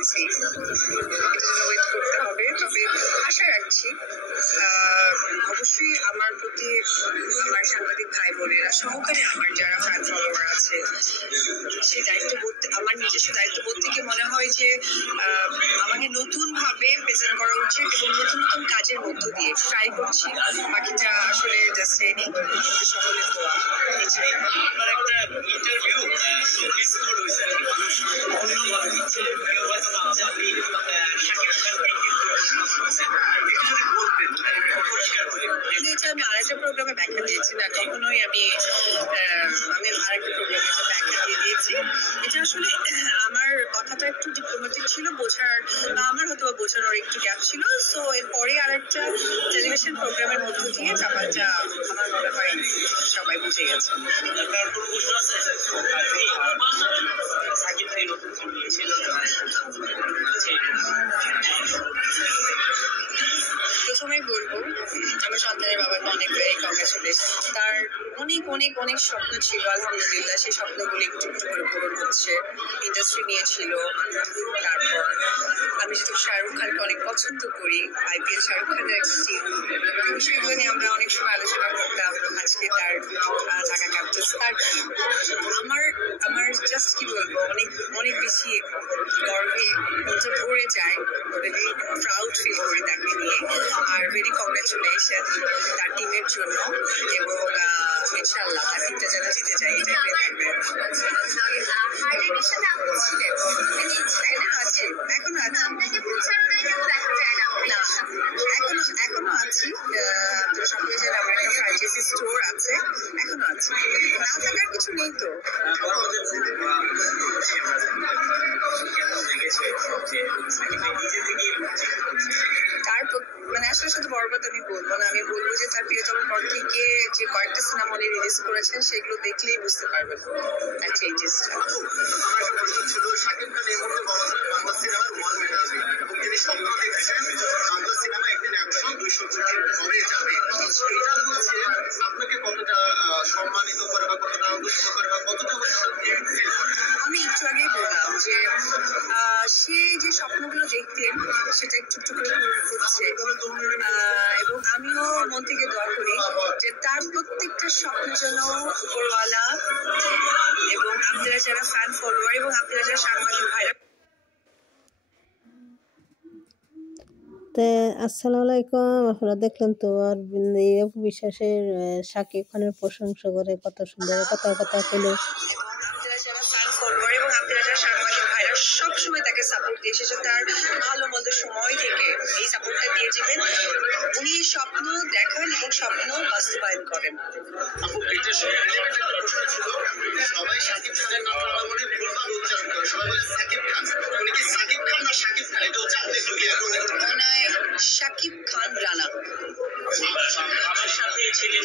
ফেলছি, ওয়েট করতে হবে। তবে আশা রাখছি অবশ্যই আমার প্রতি আমার সাংবাদিক ভাই বোনেরা সহকারে আমার যারা ফ্যান ফলোয়ার আছে, সেই দায়িত্ববোধ, আমার নিজস্ব দায়িত্ববোধ থেকে মনে হয় যে আমাকে নতুন ভাবে প্রেজেন্ট করা উচিত এবং নতুন নতুন কাজের মধ্য দিয়ে ট্রাই করছি। বাকিটা আসলে জাস্ট এনি সকলের দোয়া। আপনার একটা ইন্টারভিউ মিস হয়েছে, মানুষ অন্যভাবে দিচ্ছে, কেউ হয়তো ভাবছে আপনি এটা আমি আরেকটা প্রোগ্রামে ব্যাখ্যা দিয়েছি না, কখনোই আমি আরেকটা প্রোগ্রামে ব্যাখ্যা দিয়ে দিয়েছি। এটা আসলে আমার কথাটা একটু ডিপ্লোম্যাটিক ছিল, বোঝার বা আমার হয়তো বোঝানোর একটু গ্যাপ ছিল। সো এরপরে আরেকটা টেলিভিশন প্রোগ্রামের মধ্য দিয়ে ব্যাপারটা আমার মনে হয় সবাই বুঝে গেছে। প্রথমেই বলবো আমার সন্তানের বাবাকে অনেক ভেরি কংগ্রেচুলেশন। তার অনেক অনেক অনেক স্বপ্ন ছিল, আলহামদুলিল্লাহ সেই স্বপ্নগুলি একটু একটু করে পূরণ হচ্ছে। ইন্ডাস্ট্রি নিয়েছিল, তারপর আমি যেহেতু শাহরুখ খানকে অনেক পছন্দ করি, আইপিএল শাহরুখ খানের একটা টিম, এই বিষয়গুলো নিয়ে আমরা অনেক সময় আলোচনা করতাম। আজকে তার ঢাকা ক্যাপিটালস, তার আমার জাস্ট কি বলবো, অনেক অনেক বেশি গর্বে ভরে যায়, ভেরি প্রাউড ফিল করি তাকে নিয়ে। আর ভেরি কংগ্রেচুলেশন তার টিমের জন্য, এবং ইনশাআল্লাহ তার টিমটা যেন জিতে যায় এটাই থাকবে। এখনো আছি। সবাই জানে আমার একটা ফ্র্যাঞ্চাইজি স্টোর আছে, এখনো আছি, না থাকার কিছু নেই তো। তার মানে আসলে শুধু বরবাদ আমি বলবো না, আমি বলবো যে তার প্রিয়তমের পর থেকে যে কয়েকটা সিনেমা উনি রিলিজ করেছেন সেগুলো দেখলেই বুঝতে পারবেন তার চেঞ্জেসটা। ছিল শাকিব খান এই মুহূর্তে বাংলা সিনেমার ওয়ান ম্যান আর্মি, এবং তিনি স্বপ্ন দেখছেন বাংলা সিনেমা একদিন 100-200 কোটি ঘরে যাবে। এটা হচ্ছে আপনাকে কতটা সম্মানিত করে বা কতটা আনন্দিত করে বা কতটা আমি একটু আগেই বললাম যে সে যে স্বপ্নগুলো দেখতেন সেটা একটু একটু করে পূরণ করছে, এবং আমিও মন থেকে দোয়া করি যে তার প্রত্যেকটা স্বপ্ন যেন উপরওয়ালা এবং আপনারা যারা ফ্যান ফলোয়ার এবং আপনারা যারা সাংবাদিক ভাইরা। আসসালামু আলাইকুম। আপনারা দেখলেন তো আর অপু বিশ্বাসের শাকিব খানের প্রশংসা করে কত সুন্দর কথা বলে। আপনারা যারা ফ্যান ফলোয়ার এবং আপনারা যারা সাংবাদিক ভাইরা সবসময় তাকে সাপোর্ট দিয়ে এসেছে, তার ভালো মন্দ সময় থেকে এই সাপোর্টটা দিয়ে যাবেন। উনি স্বপ্ন দেখান এবং স্বপ্ন বাস্তবায়ন করেন। সবাই শাকিব খানের নাম বলে ভুলভাবে উচ্চারণ করে, সবাই বলে সাকিব খান। উনি কি সাকিব খান না শাকিব খান, এটা হচ্ছে আপনি একটু ক্লিয়ার করুন। মনে হয় শাকিব খান রানা। আমার সাথে ছিলেন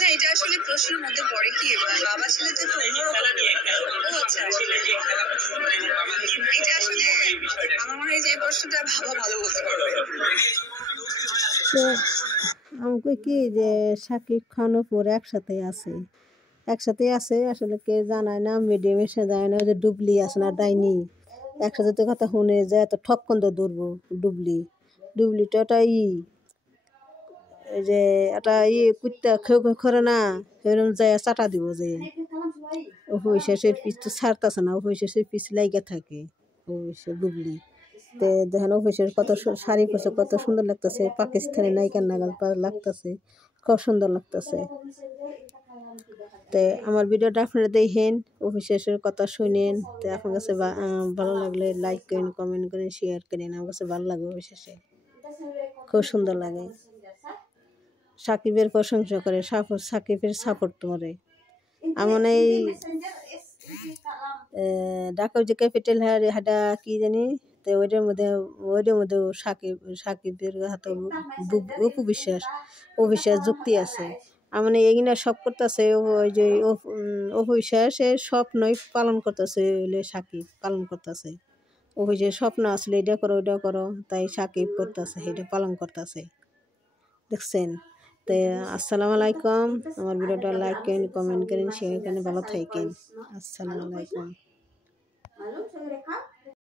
না, এটা আসলে প্রশ্নের মধ্যে পড়ে কি বাবা ছেলে তো অন্যরকম। আচ্ছা, এটা আসলে আমার মনে হয় যে এই প্রশ্নটা বাবা ভালো বলতে পারবে। আমাকে কি যে শাকিব খান উপর একসাথে আছে আসলে কে জানায় না, মিডিয়াম এসে যায় না, ওই যে ডুবলি আছে না ডাইনি, একসাথে তো কথা শুনে যায় তো ঠক্কন তো ধরবো। ডুবলিটা ওটা এই যে এটা কুত্তা খেউ করে না, সেরকম যায় চাটা দিব যে অপবিশ্বাসের পিস তো ছাড়তেছে না, অপবিশ্বাসের পিস লাইগা থাকে অবশ্য ডুবলি। তো দেখেন অফিসের কত শাড়ি পরছে, কত সুন্দর লাগতেছে, পাকিস্তানি নায়িকার নাগাল লাগতেছে, খুব সুন্দর লাগতেছে। তো আমার ভিডিওটা আপনারা দেখেন, অফিসের কথা শুনেন। তো আপনার কাছে ভালো লাগলে লাইক করেন, কমেন্ট করেন, শেয়ার করেন। আমার কাছে ভালো লাগে অফিসে, খুব সুন্দর লাগে। সাকিবের প্রশংসা করে, সাকিবের সাপোর্ট করে। এমন এই ঢাকা যে ক্যাপিটাল হাটা কি জানি, তো ওইটার মধ্যে সাকিবের হাতে অপু বিশ্বাস যুক্তি আছে। আমার এইগুলা সব করতেছে ওই যে অপু বিশ্বাসের স্বপ্নই পালন করতেছে, সাকিব পালন করতেছে। অপু যে স্বপ্ন আসলে এটা করো ওইটা করো, তাই সাকিব করতেছে, এটা পালন করতেছে, দেখছেন। তো আসসালামু আলাইকুম। আমার ভিডিওটা লাইক করেন, কমেন্ট করেন, শেয়ার করেন, ভালো থাকেন। আসসালামু আলাইকুম।